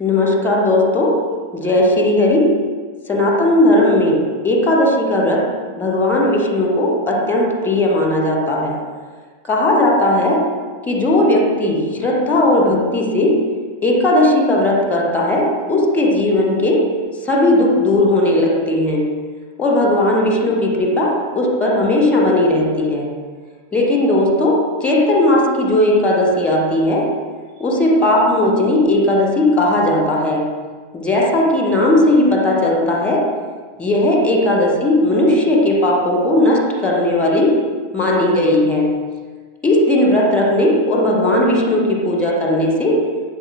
नमस्कार दोस्तों, जय श्री हरि। सनातन धर्म में एकादशी का व्रत भगवान विष्णु को अत्यंत प्रिय माना जाता है। कहा जाता है कि जो व्यक्ति श्रद्धा और भक्ति से एकादशी का व्रत करता है उसके जीवन के सभी दुख दूर होने लगते हैं और भगवान विष्णु की कृपा उस पर हमेशा बनी रहती है। लेकिन दोस्तों, चैत्र मास की जो एकादशी आती है उसे पाप मोचनी एकादशी कहा जाता है। जैसा कि नाम से ही पता चलता है, यह एकादशी मनुष्य के पापों को नष्ट करने वाली मानी गई है। इस दिन व्रत रखने और भगवान विष्णु की पूजा करने से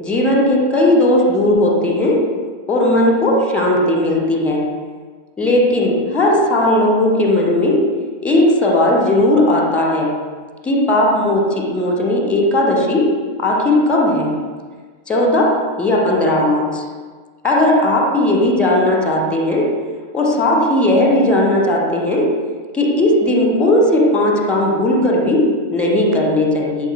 जीवन के कई दोष दूर होते हैं और मन को शांति मिलती है। लेकिन हर साल लोगों के मन में एक सवाल जरूर आता है कि पाप मोचनी एकादशी आखिर कब है, 14 या 15 मार्च। अगर आप भी यही जानना चाहते हैं और साथ ही यह भी जानना चाहते हैं कि इस दिन कौन से 5 काम भूलकर भी नहीं करने चाहिए,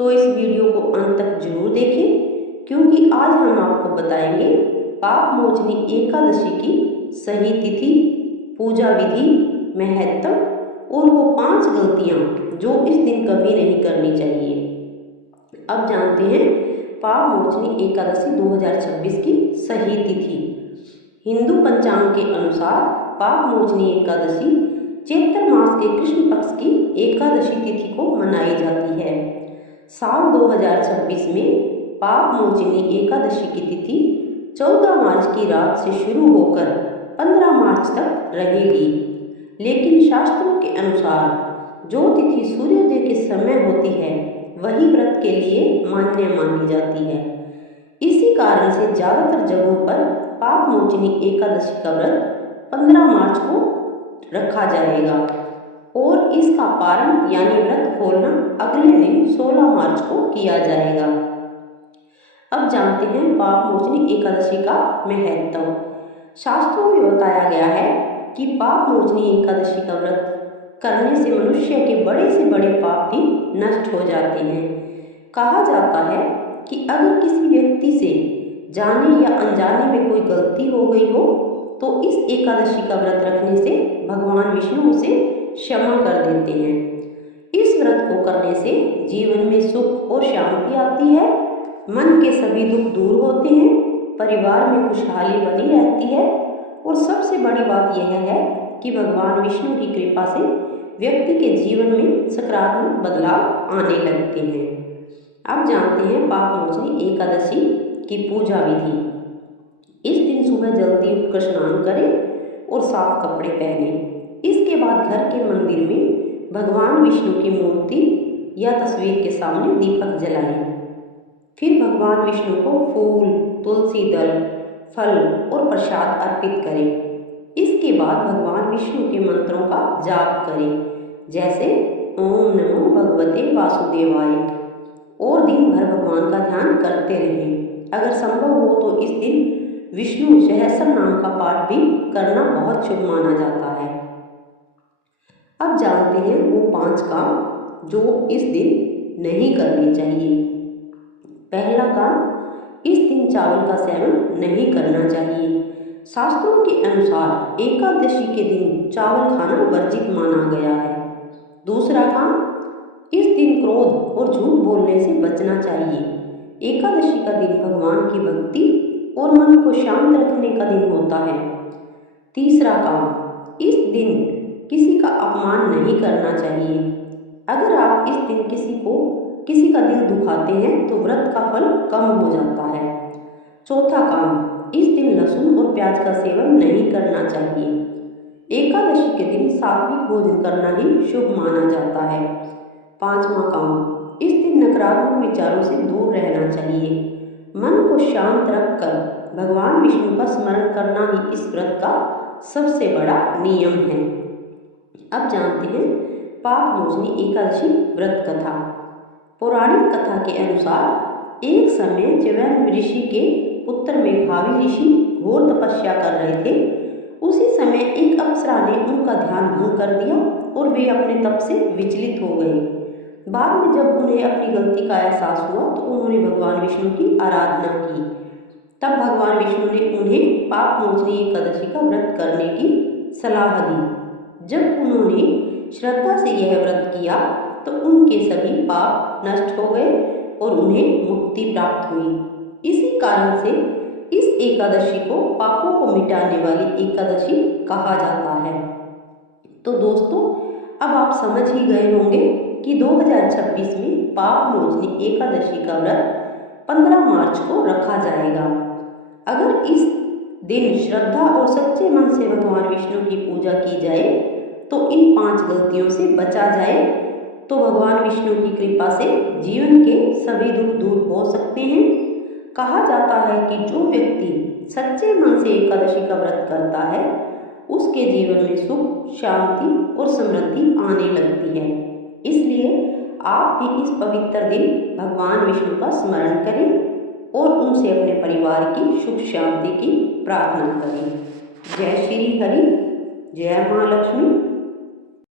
तो इस वीडियो को अंत तक जरूर देखें, क्योंकि आज हम आपको बताएंगे पाप मोचनी एकादशी की सही तिथि, पूजा विधि, महत्व और वो 5 गलतियां जो इस दिन कभी नहीं करनी चाहिए। अब जानते हैं पाप मोचनी एकादशी 2026 की सही तिथि। हिंदू पंचांग के अनुसार पाप मोचनी एकादशी चैत्र मास के कृष्ण पक्ष की एकादशी तिथि को मनाई जाती है। साल 2026 में पाप मोचनी एकादशी की तिथि 14 मार्च की रात से शुरू होकर 15 मार्च तक रहेगी। लेकिन शास्त्रों के अनुसार जो तिथि सूर्योदय के समय होती है वही व्रत के लिए मान्य मानी जाती है। इसी कारण से ज्यादातर जगहों पर पाप मोचनी एकादशी का व्रत 15 मार्च को रखा जाएगा और इसका पारण यानी व्रत खोलना अगले दिन 16 मार्च को किया जाएगा। अब जानते हैं पाप मोचनी एकादशी का महत्व। शास्त्रों में बताया गया है कि पाप मोचनी एकादशी का व्रत करने से मनुष्य के बड़े से बड़े पाप भी नष्ट हो जाते हैं। कहा जाता है कि अगर किसी व्यक्ति से जाने या अनजाने में कोई गलती हो गई हो तो इस एकादशी का व्रत रखने से भगवान विष्णु उसे क्षमा कर देते हैं। इस व्रत को करने से जीवन में सुख और शांति आती है, मन के सभी दुख दूर होते हैं, परिवार में खुशहाली बनी रहती है और सबसे बड़ी बात यह है कि भगवान विष्णु की कृपा से व्यक्ति के जीवन में सकारात्मक बदलाव आने लगते हैं। अब जानते हैं पाप मोचनी एकादशी की पूजा विधि। इस दिन सुबह जल्दी उठकर स्नान करें और साफ कपड़े पहने। इसके बाद घर के मंदिर में भगवान विष्णु की मूर्ति या तस्वीर के सामने दीपक जलाएं। फिर भगवान विष्णु को फूल, तुलसी दल, फल और प्रसाद अर्पित करें। इसके बाद भगवान विष्णु के मंत्रों का जाप करें, जैसे ओम नमो भगवते वासुदेवाय, और दिन भर भगवान का ध्यान करते रहें। अगर संभव हो तो इस दिन विष्णु सहस्त्र नाम का पाठ भी करना बहुत शुभ माना जाता है। अब जानते हैं वो 5 काम जो इस दिन नहीं करने चाहिए। पहला काम, इस दिन चावल का सेवन नहीं करना चाहिए। शास्त्रों के अनुसार एकादशी के दिन चावल खाना वर्जित माना गया है। दूसरा काम, इस दिन क्रोध और झूठ बोलने से बचना चाहिए। एकादशी का दिन भगवान की भक्ति और मन को शांत रखने का दिन होता है। तीसरा काम, इस दिन किसी का अपमान नहीं करना चाहिए। अगर आप इस दिन किसी का दिल दुखाते हैं तो व्रत का फल कम हो जाता है। चौथा काम, इस दिन लहसुन और प्याज का सेवन नहीं करना चाहिए। एकादशी के दिन सात्विक भोजन करना ही शुभ माना जाता है। पांचवा काम, इस दिन नकारात्मक विचारों से दूर रहना चाहिए। मन को शांत रखकर भगवान विष्णु का स्मरण करना ही इस व्रत का सबसे बड़ा नियम है। अब जानते हैं पाप मोचनी एकादशी व्रत कथा। पौराणिक कथा के अनुसार एक समय च्यवन ऋषि के पुत्र मेघावी ऋषि घोर तपस्या कर रहे थे। उसी समय एक अप्सरा ने उनका ध्यान भंग कर दिया और वे अपने तप से विचलित हो गए। बाद में जब उन्हें अपनी गलती का एहसास हुआ तो उन्होंने भगवान विष्णु की आराधना की। तब भगवान विष्णु ने उन्हें पाप मोचनी एकादशी का व्रत करने की सलाह दी। जब उन्होंने श्रद्धा से यह व्रत किया तो उनके सभी पाप नष्ट हो गए और उन्हें मुक्ति प्राप्त हुई। इसी कारण से इस एकादशी को पापों को मिटाने वाली एकादशी कहा जाता है। तो दोस्तों, अब आप समझ ही गए होंगे कि 2026 में पाप मोचनी एकादशी का व्रत 15 मार्च को रखा जाएगा। अगर इस दिन श्रद्धा और सच्चे मन से भगवान विष्णु की पूजा की जाए तो इन 5 गलतियों से बचा जाए तो भगवान विष्णु की कृपा से जीवन के सभी दुख दूर हो सकते हैं। कहा जाता है कि जो व्यक्ति सच्चे मन से एकादशी का व्रत करता है उसके जीवन में सुख, शांति और समृद्धि आने लगती है। इसलिए आप भी इस पवित्र दिन भगवान विष्णु का स्मरण करें और उनसे अपने परिवार की सुख शांति की प्रार्थना करें। जय श्री हरि, जय माँ लक्ष्मी।